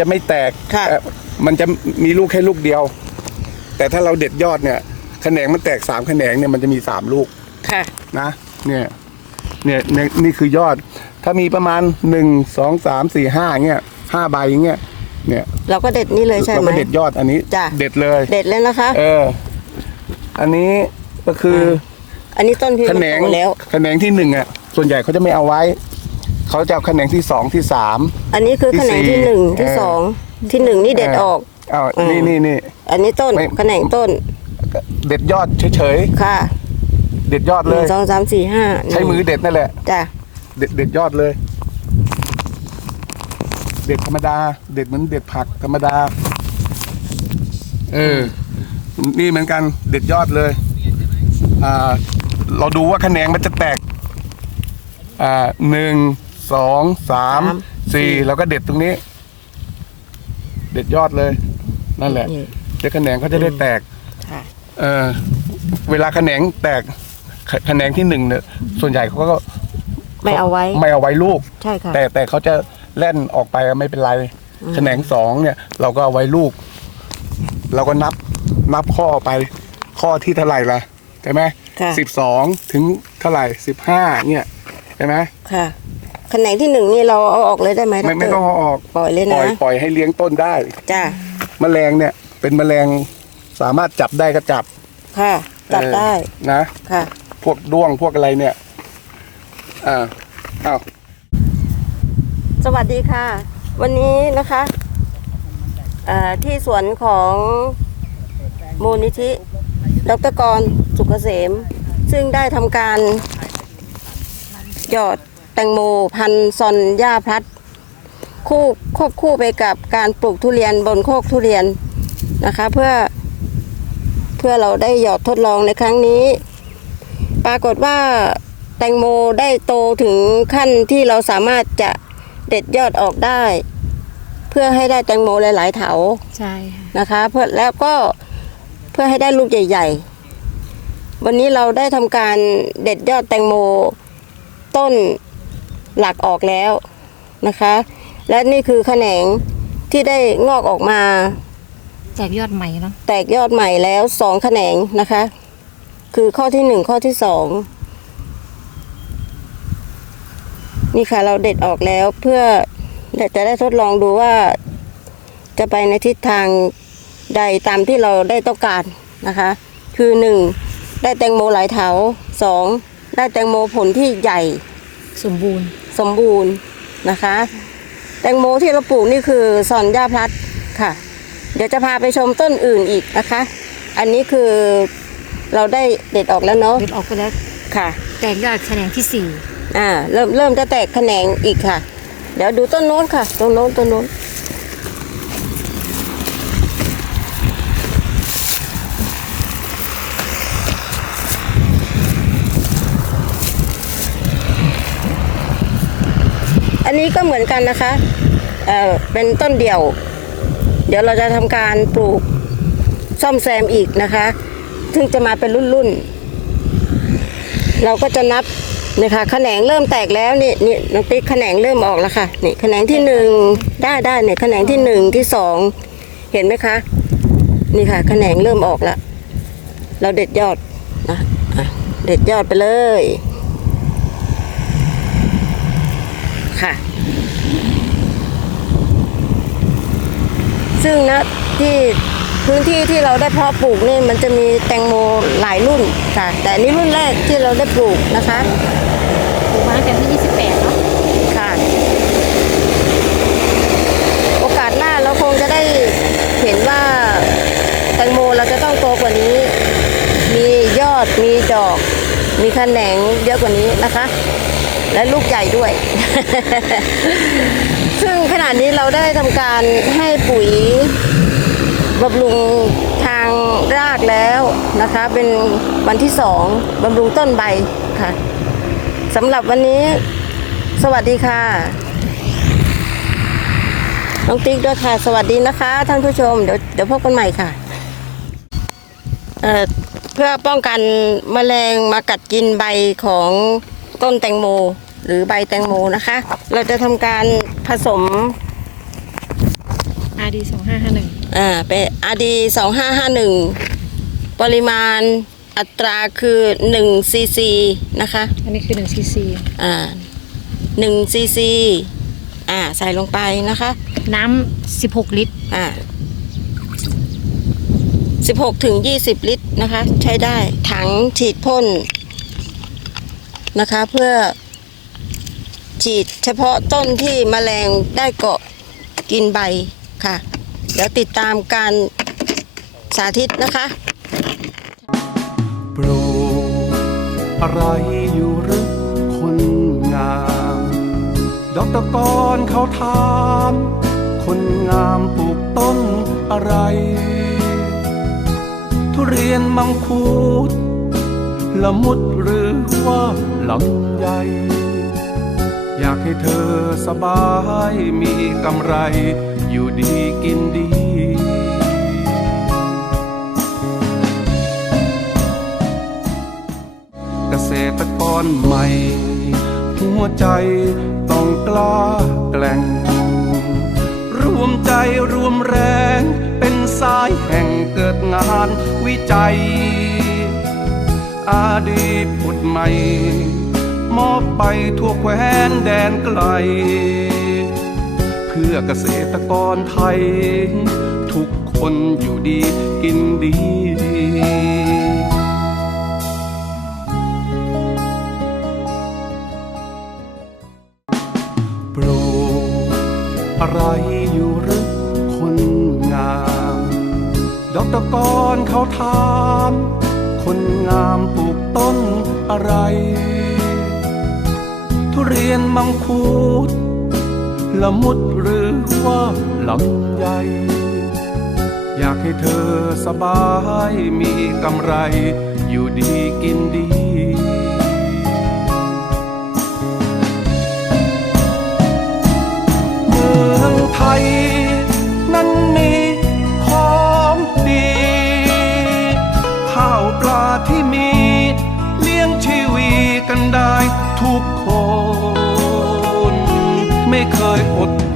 จะไม่แตก ค่ะเอ่อมันจะมีลูกแค่ลูกเดียว แต่ถ้าเราเด็ดยอดเนี่ย แขนงมันแตกสามแขนงเนี่ยมันจะมีสามลูกค่ะ นะ เนี่ย เนี่ยเนี่ยนี่คือยอด ถ้ามีประมาณหนึ่งสองสามสี่ห้าเงี้ยห้าใบเงี้ย เนี่ยเราก็เด็ดนี่เลยใช่เราไหม ก็เด็ดยอดอันนี้ จ้ะ เด็ดเลย เด็ดเลยนะคะ เออ อันนี้ก็คืออันนี้ต้นพี่แขมันนงโตแล้ว แขนงที่หนึ่งอะ ส่วนใหญ่เขาจะไม่เอาไว้ เขาจะเอาแขนงที่สองที่สาม อันนี้คือที่แขนงสี่ที่หนึ่งที่เออสองที่หนึ่งนี่เด็ดออก อ้าวอืม นี่นี่นี่ อันนี้ต้นไม่ แขนงต้นเด็ดยอดเฉยค่ะๆเด็ดยอดหเลนึ่งย สองสามสี่ห้าใช้มือเด็ดนั่นแหละ จ้ะเด็ดเด็ดยอดเลย เด็ดธรรมดา เด็ดเหมือนเด็ดผักธรรมดา เออ นี่เหมือนกัน เด็ดยอดเลย อ่า เราดูว่าคะแนนมันจะแตก อ่าหนึ่ง สองสามสี่ แล้วก็เด็ดตรงนี้ เด็ดยอดเลย นั่นแหละนี่ เด็ดคะแนนเขาจะได้แตก ค่ะ เออเวลาแขนงแตกแขแขนงที่หนึ่งเนี่ยส่วนใหญ่เขาก็ไม่เอาไว้ ไม่เอาไว้ลูก ใช่ค่ะ แต่แต่เขาจะแล่นออกไปไม่เป็นไรแขนงสองเนี่ย เราก็เอาไว้ลูก เราก็นับนับข้อไปข้อที่เท่าไหร่ละใช่ไหมค่ะ สิบสองถึงเท่าไหร่สิบห้าเนี่ยใช่ไหม ค่ะ แขนงที่หนึ่งนี่เราเอาออกเลยได้ไหมไม่ดรไม่ต้องเอาออกปล่อยเลยปล่นะอยปล่อยให้เลี้ยงต้นได้จ้ะแมลงเนี่ย เป็นแมลงสามารถจับได้ก็จับค่ะจับเออได้นะ ค่ะ พวกด้วงพวกอะไรเนี่ย อ่าอ้าว สวัสดีค่ะ วันนี้นะคะเอ่อที่สวนของมูลนิธิ ดรกรสุขเกษม ซึ่งได้ทำการหยอด แตงโมพันธุ์ซอนหญ้าพลัด คู่ควบคู่ไปกับการปลูกทุเรียนบนโคกทุเรียนนะคะ เพื่อ เพื่อเราได้หยอดทดลองในครั้งนี้ ปรากฏว่าแตงโมได้โตถึงขั้นที่เราสามารถจะเด็ดยอดออกได้ เพื่อให้ได้แตงโมหลาย ๆ เถาใช่ค่ะนะคะเพื่อแล้วก็เพื่อให้ได้ลูกใหญ่ ๆ วันนี้เราได้ทำการเด็ดยอดแตงโมต้น หลักออกแล้วนะคะ และนี่คือแขนงที่ได้งอกออกมาแจกยอดใหม่เนาะแตกยอดใหม่แล้วสองแขนงนะคะ คือข้อที่หนึ่งข้อที่สองนี่ค่ะเราเด็ดออกแล้วเพื่อจะได้ทดลองดูว่า จะไปในทิศทางใดตามที่เราได้ต้องการนะคะ คือหนึ่งได้แตงโมหลายเถาสองได้แตงโมผลที่ใหญ่สมบูรณ์ สมบูรณ์นะคะ แตงโมที่เราปลูกนี่คือซอนย่าพลัดค่ะ เดี๋ยวจะพาไปชมต้นอื่นอีกนะคะ อันนี้คือเราได้เด็ดออกแล้วเนาะเด็ดออกไปแล้วค่ะ แตกยอดแขนงที่สี่อ่าเริ่มเริ่มจะแตกแขนงอีกค่ะ เดี๋ยวดูต้นโน้นค่ะต้นโน้นต้นโน้น นนี้ก็เหมือนกันนะคะเอ่อเป็นต้นเดี่ยว เดี๋ยวเราจะทำการปลูกซ่อมแซมอีกนะคะ ซึ่งจะมาเป็นรุ่นๆ เราก็จะนับนี่ค่ะแขนงเริ่มแตกแล้วนี่นี่น้องติ๊กแขนงเริ่มออกแล้วค่ะนี่แขนงที่หนึ่งได้ได้เนี่ยแขนงที่หนึ่งที่สองเห็นไหมคะ นี่ค่ะแขนงเริ่มออกแล้วเราเด็ดยอดนะอะเด็ดยอดไปเลย ค่ะ ซึ่งนะที่พื้นที่ที่เราได้เพาะปลูกนี่มันจะมีแตงโมหลายรุ่นค่ะ แต่อันนี้รุ่นแรกที่เราได้ปลูกนะคะปลูกมาตั้งแต่ที่28เนาะค่ะ โอกาสหน้าเราคงจะได้เห็นว่าแตงโมเราจะต้องโตกว่านี้ มียอดมีดอก มีแขนงเยอะกว่านี้นะคะ และลูกใหญ่ด้วย ซึ่งขณะนี้เราได้ทำการให้ปุ๋ยบำรุงทางรากแล้วนะคะ เป็นวันที่สองบำรุงต้นใบค่ะสำหรับวันนี้ สวัสดีค่ะ น้องติ๊กด้วยค่ะ สวัสดีนะคะ ท่านผู้ชม เดี๋ยวเดี๋ยวพบกันใหม่ค่ะเเพื่อป้องกันแมลงมากัดกินใบของต้นแตงโม หรือใบแตงโมนะคะ เราจะทำการผสม RD สองห้าห้าหนึ่งอ่าเป็น RD สองห้าห้าหนึ่งปริมาณอัตราคือ1ซีซีนะคะ อันนี้คือหนึ่งซีซีอ่า1ซีซีอ่าใส่ลงไปนะคะ น้ำสิบหกลิตร อ่า16ถึง20 ลิตรนะคะ ใช้ได้ถังฉีดพ่นนะคะ เพื่อ ฉีดเฉพาะต้นที่แมลงได้เกาะกินใบค่ะ เดี๋ยวติดตามการสาธิตนะคะปลูกอะไรอยู่หรือคนงามดอกตะกอนเขาถามคนงามปลูกต้นอะไร ทุเรียนมังคุดละมุดหรือว่าลำไย อยากให้เธอสบายมีกำไร อยู่ดีกินดี เกษตรกรใหม่ หัวใจต้องกล้าแกล่ง รวมใจรวมแรง เป็นสายแห่งเกิดงานวิจัย อาดีตผุดใหม่ มอบไปทั่วแคว้นแดนไกล เพื่อเกษตรกรไทย ทุกคนอยู่ดีกินดีปลูกอะไรอยู่หรือคนงามดอกตะกอนเขาถาม คนงามปลูกต้นอะไร ทุเรียนมังคุดละมุดหรือว่าลำไยอยากให้เธอสบายมีกำไร อยู่ดีกินดี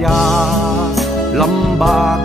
ยาลำบาก